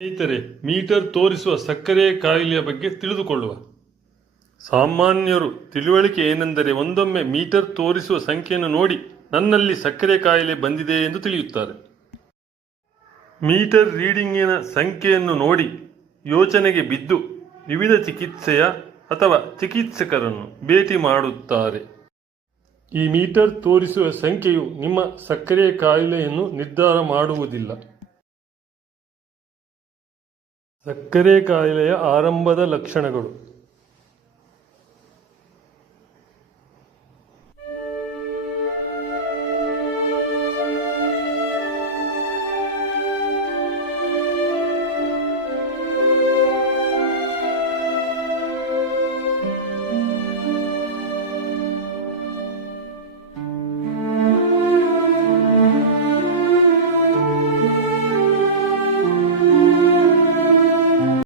ಸ್ನೇಹಿತರೆ, ಮೀಟರ್ ತೋರಿಸುವ ಸಕ್ಕರೆ ಕಾಯಿಲೆಯ ಬಗ್ಗೆ ತಿಳಿದುಕೊಳ್ಳುವ. ಸಾಮಾನ್ಯರು ತಿಳುವಳಿಕೆ ಏನೆಂದರೆ ಒಂದೊಮ್ಮೆ ಮೀಟರ್ ತೋರಿಸುವ ಸಂಖ್ಯೆಯನ್ನು ನೋಡಿ ನನ್ನಲ್ಲಿ ಸಕ್ಕರೆ ಕಾಯಿಲೆ ಬಂದಿದೆ ಎಂದು ತಿಳಿಯುತ್ತಾರೆ. ಮೀಟರ್ ರೀಡಿಂಗಿನ ಸಂಖ್ಯೆಯನ್ನು ನೋಡಿ ಯೋಚನೆಗೆ ಬಿದ್ದು ವಿವಿಧ ಚಿಕಿತ್ಸೆಯ ಅಥವಾ ಚಿಕಿತ್ಸಕರನ್ನು ಭೇಟಿ ಮಾಡುತ್ತಾರೆ. ಈ ಮೀಟರ್ ತೋರಿಸುವ ಸಂಖ್ಯೆಯು ನಿಮ್ಮ ಸಕ್ಕರೆ ಕಾಯಿಲೆಯನ್ನು ನಿರ್ಧಾರ ಮಾಡುವುದಿಲ್ಲ. ಸಕ್ಕರೆ ಕಾಯಿಲೆಯ ಆರಂಭದ ಲಕ್ಷಣಗಳು.